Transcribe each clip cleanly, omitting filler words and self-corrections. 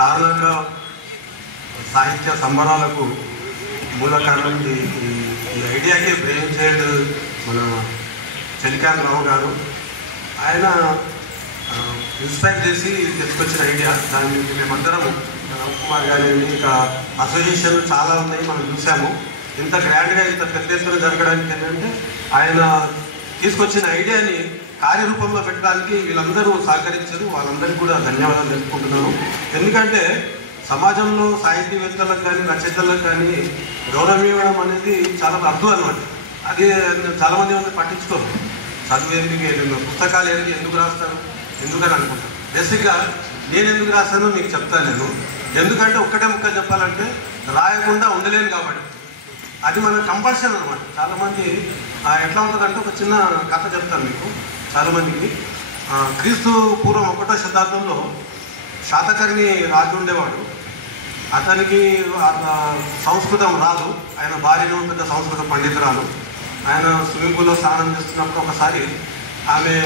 తారక సాహిత్య సంబరాలకు మూల కారణం ఈ ఐడియాకి బ్రెయిన్ చైల్డ్ మన చెలికాన్ రావు గారు. ఆయన ఇన్స్పైర్ చేసి తీసుకొచ్చిన ఐడియా. దాని మేమందరం రవికుమార్ గారి ఇంకా అసోసియేషన్లు చాలా ఉన్నాయి, మనం చూసాము. ఇంత గ్రాండ్గా ఇంత పెద్ద ఎత్తున జరగడానికి ఏంటంటే ఆయన తీసుకొచ్చిన ఐడియాని కార్యరూపంలో పెట్టడానికి వీళ్ళందరూ సహకరించారు. వాళ్ళందరికీ కూడా ధన్యవాదాలు తెలుపుకుంటున్నాను. ఎందుకంటే సమాజంలో సాహితీవేత్తలకు కానీ రచయితలకు కానీ గౌరవం ఇవ్వడం అనేది చాలా అర్థం అన్నమాట. అది చాలామంది మంది పట్టించుకోరు. చదువు ఎందుకు, పుస్తకాలు ఏంటి, ఎందుకు రాస్తారు, ఎందుకని అనుకుంటారు. బేసిక్గా నేను ఎందుకు రాస్తానో మీకు చెప్తాను నేను. ఎందుకంటే ఒక్కటే ముక్క చెప్పాలంటే రాయకుండా ఉండలేను కాబట్టి. అది మన కంపల్షన్ అనమాట. చాలామంది ఎట్లా ఉంటుందంటే ఒక చిన్న కథ చెప్తాను మీకు. చాలామందికి క్రీస్తు పూర్వం 1వ శతాబ్దంలో శాతకర్ణి రాజు ఉండేవాడు. అతనికి సంస్కృతం రాదు. ఆయన భార్యను పెద్ద సంస్కృత పండితురాలు. ఆయన స్విమ్మింగ్ పూల్లో స్నానం చేస్తున్నప్పుడు ఒకసారి ఆమె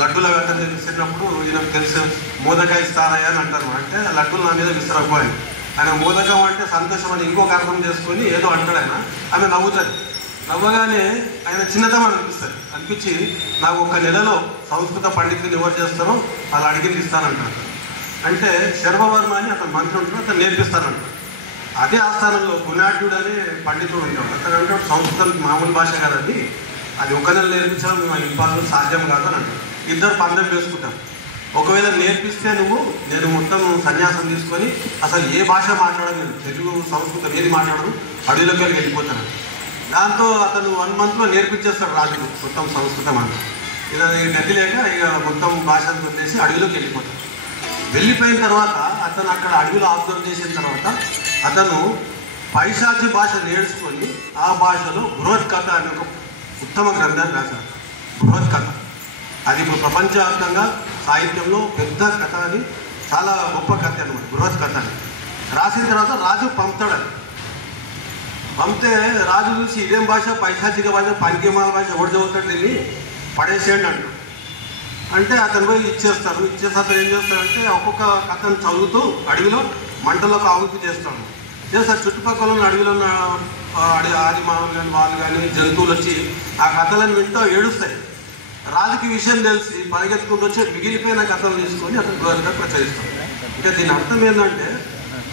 లడ్డూల వేట విసిరినప్పుడు ఈయనకు తెలిసి మోదకాయ ఇస్తారయ్యా అని అంటారు. అంటే లడ్డూలు నా మీద విసిరకపోయాయి. ఆయన మోదకం అంటే సంతోషం అని ఇంకొక అర్థం చేసుకొని ఏదో అంటాడు ఆయన. ఆమె నవ్వుతుంది. నవ్వగానే ఆయన చిన్నతనం అనిపించి నాకు 1 నెలలో సంస్కృత పండితుని ఎవరు చేస్తారో వాళ్ళు అడిగింది ఇస్తానంటాడు. అంటే శర్వవర్మ అని అతను మంత్రి ఉంటాడు, అతను నేర్పిస్తానంటాడు. అదే ఆస్థానంలో గుణాఢ్యుడు అనే పండితుడు ఉంటాడు. అతను అంటే సంస్కృతం మామూలు భాష కాదండి, అది 1 నెల నేర్పించడం ఇంపాసిబుల్, సాధ్యం కాదని అంటాడు. ఇద్దరు పందెం వేసుకుంటారు. ఒకవేళ నేర్పిస్తే నేను మొత్తం సన్యాసం తీసుకొని అసలు ఏ భాష మాట్లాడను, తెలుగు సంస్కృతం ఏది మాట్లాడను, అడవిలోకి వెళ్ళిపోతాను. దాంతో అతను 1 మంత్లో నేర్పించేస్తాడు రాజుకు మొత్తం సంస్కృతం అంతా. ఇది గతి లేక ఇక మొత్తం భాషను వదిలేసి అడవిలోకి వెళ్ళిపోతాడు. వెళ్ళిపోయిన తర్వాత అతను అక్కడ అడవిలో అబ్జర్వ్ చేసిన తర్వాత అతను పైశాచి భాష నేర్చుకొని ఆ భాషలో బృహత్ కథ అనే ఒక ఉత్తమ గ్రంథాన్ని రాశాడు. బృహత్ కథ అది ఇప్పుడు ప్రపంచవ్యాప్తంగా సాహిత్యంలో పెద్ద కథ అని, చాలా గొప్ప కథ అనమాట. బృహత్ కథ అని రాసిన తర్వాత రాజు పంపుతాడు. పంపితే రాజు చూసి ఇదేం భాష, పైశాచిక భాష, పనికిమాల భాష, ఎవరు చదువుతాడు దీన్ని, పడేసేయండి అంటాడు. అంటే అతను పోయి ఇచ్చేస్తారు. అతను ఏం చేస్తాడంటే ఒక్కొక్క కథను చదువుతూ అడవిలో మంటలకు ఆహుతి చేస్తాడు. చేస్తారు. చుట్టుపక్కల ఉన్న అడవిలో ఉన్న ఆది మానవులు కానీ వాళ్ళు కానీ జంతువులు వచ్చి ఆ కథలను వింటూ ఏడుస్తాయి. రాజుకి విషయం తెలిసి పరిగెత్తుకుంటూ వచ్చి మిగిలిపోయిన కథలు తీసుకొని అతను గౌరవంగా ప్రచురిస్తాడు. ఇంకా దీని అర్థం ఏంటంటే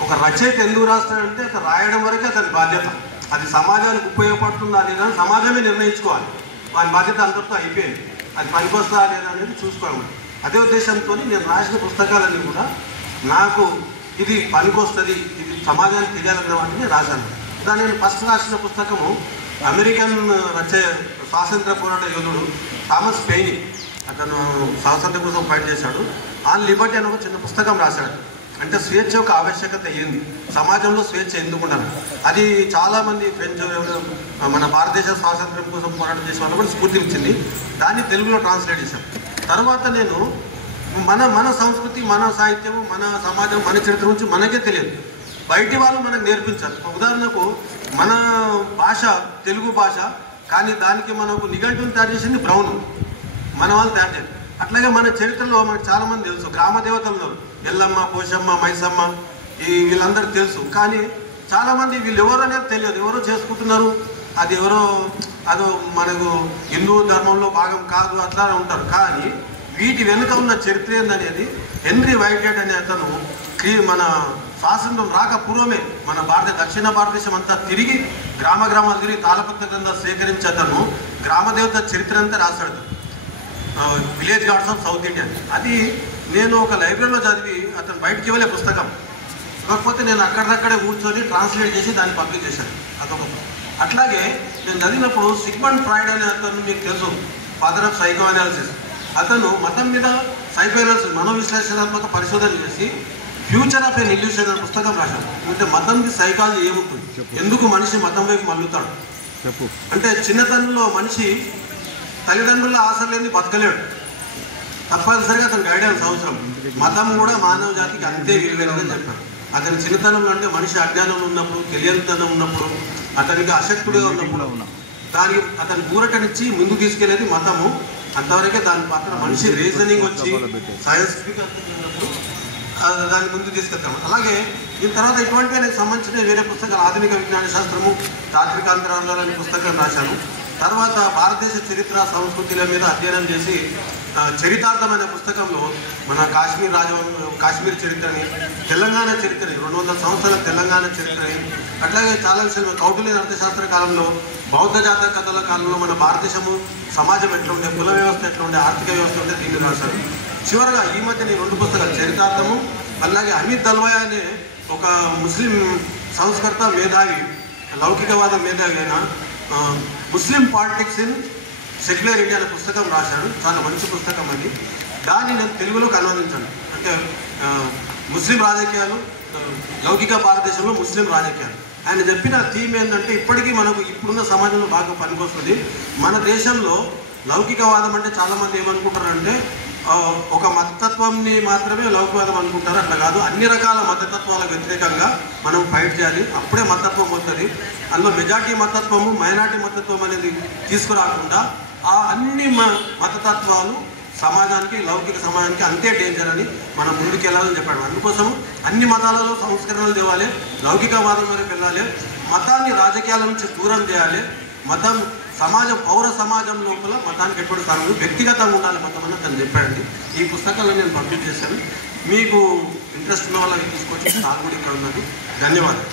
ఒక రచయిత ఎందుకు రాస్తాడంటే అతను రాయడం వరకే అతని బాధ్యత. అది సమాజానికి ఉపయోగపడుతుందా లేదా సమాజమే నిర్ణయించుకోవాలి. వాని బాధ్యత అందరితో అయిపోయింది. అది పనికొస్తా లేదా అనేది చూసుకోవాలి. అదే ఉద్దేశంతో నేను రాసిన పుస్తకాలన్నీ కూడా నాకు ఇది పనికొస్తుంది, ఇది సమాజానికి తెలియాలన్న వాటిని రాశాను. దాన్ని నేను ఫస్ట్ రాసిన పుస్తకము అమెరికన్ స్వాతంత్ర పోరాట యోధుడు థామస్ పెయిన్. అతను స్వాతంత్రం కోసం ఫైట్ చేశాడు. ఆన్ లిబర్టీ అని ఒక చిన్న పుస్తకం రాశాడు. అంటే స్వేచ్ఛ యొక్క ఆవశ్యకత ఏంది, సమాజంలో స్వేచ్ఛ ఎందుకు ఉండాలి, అది చాలామంది ఫ్రెంచ్ మన భారతదేశ స్వాతంత్ర్యం కోసం పోరాటం చేసే వాళ్ళు కూడా స్ఫూర్తినిచ్చింది. దాన్ని తెలుగులో ట్రాన్స్లేట్ చేశాను. తర్వాత నేను మన సంస్కృతి, మన సాహిత్యం, మన సమాజం, మన చరిత్ర గురించి మనకే తెలియదు, బయటి వాళ్ళు మనకు నేర్పించాలి. ఉదాహరణకు మన భాష తెలుగు భాష, కానీ దానికి మనకు నిఘంటువుని తయారు చేసింది బ్రౌన్, మన వాళ్ళు తయారు చేయాలి. అట్లాగే మన చరిత్రలో మనకు చాలామంది తెలుసు. గ్రామ దేవతలు ఎల్లమ్మ, పోషమ్మ, మైసమ్మ, వీళ్ళందరూ తెలుసు. కానీ చాలామంది వీళ్ళు ఎవరు అనేది తెలియదు. ఎవరో చేసుకుంటున్నారు, అది ఎవరో అదో మనకు హిందూ ధర్మంలో భాగం కాదు అట్లా ఉంటారు. కానీ వీటి వెనుక ఉన్న చరిత్ర ఏందనేది హెన్రీ వైట్హెడ్ అనే అతను మన స్వాతంత్రం రాక పూర్వమే మన దక్షిణ భారతదేశం అంతా తిరిగి గ్రామాలు తిరిగి తాళపత్ర గ్రంథాలు సేకరించి అతను గ్రామదేవత చరిత్ర అంతా రాశాడు. Village God's of south India. అది నేను ఒక లైబ్రరీలో చదివి అతను బయటకి ఇవ్వలే పుస్తకం. కాకపోతే నేను అక్కడక్కడే కూర్చొని ట్రాన్స్లేట్ చేసి దాన్ని పబ్లిష్ చేశాను. అదొక. అట్లాగే నేను చదివినప్పుడు సిగ్మండ్ ఫ్రాయిడ్ అనే అతను మీకు తెలుసు, ఫాదర్ ఆఫ్ సైకో అనాలిసిస్. అతను మతం మీద సైకో అనాలిసిస్ మనోవిశ్లేషణాత్మక పరిశోధన చేసి ఫ్యూచర్ ఆఫ్ ఎన్ ఇల్యూషన్ అనే పుస్తకం రాశాడు. అంటే మతంకి సైకాలజీ ఏముంటుంది, ఎందుకు మనిషి మతం వైపు మళ్ళుతాడు, అంటే చిన్నతనంలో మనిషి తల్లిదండ్రుల ఆశ లేని బతకలేడు, తప్పనిసరిగా అతను గైడెన్స్ అవసరం. మతం కూడా మానవ జాతికి అంతే విలువైనదని చెప్పారు. అతని చిన్నతనంలో అంటే మనిషి అజ్ఞానం ఉన్నప్పుడు, తెలియనితనం ఉన్నప్పుడు, అతనికి అశక్తుడిగా ఉన్నప్పుడు దానికి అతని ఊరటనిచ్చి ముందు తీసుకెళ్లేది మతము. అంతవరకే దాని పక్కన మనిషి రీజనింగ్ వచ్చి సైన్స్ఫిక్ అర్థం దాని ముందు తీసుకెళ్తాము. అలాగే దీని తర్వాత ఇటువంటి నాకు సంబంధించిన వేరే పుస్తకాలు ఆధునిక విజ్ఞాన శాస్త్రము, తాత్వికాంతరాలు అనే పుస్తకం రాశాను. తర్వాత భారతదేశ చరిత్ర సంస్కృతుల మీద అధ్యయనం చేసి చరితార్థం అనే పుస్తకంలో మన కాశ్మీర్ చరిత్రని, తెలంగాణ చరిత్రని, 200 సంవత్సరాల తెలంగాణ చరిత్రని, అట్లాగే చాలా విషయాలు కౌటిల్య అర్థశాస్త్ర కాలంలో, బౌద్ధ జాతక కథల కాలంలో మన భారతదేశము సమాజం ఎట్లా ఉండే, కుల వ్యవస్థ ఎట్లా ఉండే, ఆర్థిక వ్యవస్థ ఉంటే దీన్ని రాశారు. చివరగా ఈ మధ్య నేను 2 పుస్తకాలు చరితార్థము, అలాగే అమిత్ దల్వాయ్ అనే ఒక ముస్లిం సంస్కర్త మేధావి, లౌకికవాద మేధావి అయిన ముస్లిం పాలిటిక్స్ ఇన్ సెక్యులర్ ఇండియా అనే పుస్తకం రాశాడు. చాలా మంచి పుస్తకం అది. దాన్ని నేను తెలుగులోకి అనువదించాను. అంటే ముస్లిం రాజకీయాలు, లౌకిక భారతదేశంలో ముస్లిం రాజకీయాలు. ఆయన చెప్పిన థీమ్ ఏంటంటే ఇప్పటికీ మనకు ఇప్పుడున్న సమాజంలో బాగా పనికొస్తుంది. మన దేశంలో లౌకికవాదం అంటే చాలామంది ఏమనుకుంటారంటే ఒక మతతత్వంని మాత్రమే లౌకికవాదం అనుకుంటారు. అట్లా కాదు, అన్ని రకాల మతతత్వాలకు వ్యతిరేకంగా మనం ఫైట్ చేయాలి. అప్పుడే మతతత్వం వస్తుంది. అందులో మెజార్టీ మతతత్వము, మైనార్టీ మతతత్వం అనేది తీసుకురాకుండా ఆ అన్ని మతతత్వాలు సమాజానికి, లౌకిక సమాజానికి అంతే డేంజర్ అని మనం ముందుకెళ్ళాలని చెప్పాడు. అందుకోసం అన్ని మతాలలో సంస్కరణలు తేవాలి, లౌకికవాదం వరకు వెళ్ళాలి, మతాన్ని రాజకీయాల నుంచి దూరం చేయాలి. మతం సమాజం, పౌర సమాజం లోపల మతానికి ఎప్పుడు స్థానం, వ్యక్తిగతంగా ఉండాలి మతం అని తను చెప్పాడండి. ఈ పుస్తకాలను నేను పబ్లిష్ చేశాను. మీకు ఇంట్రెస్ట్ ఉన్న వాళ్ళకి తీసుకొచ్చి నాకు కూడా ఇక్కడ ఉన్నది. ధన్యవాదాలు.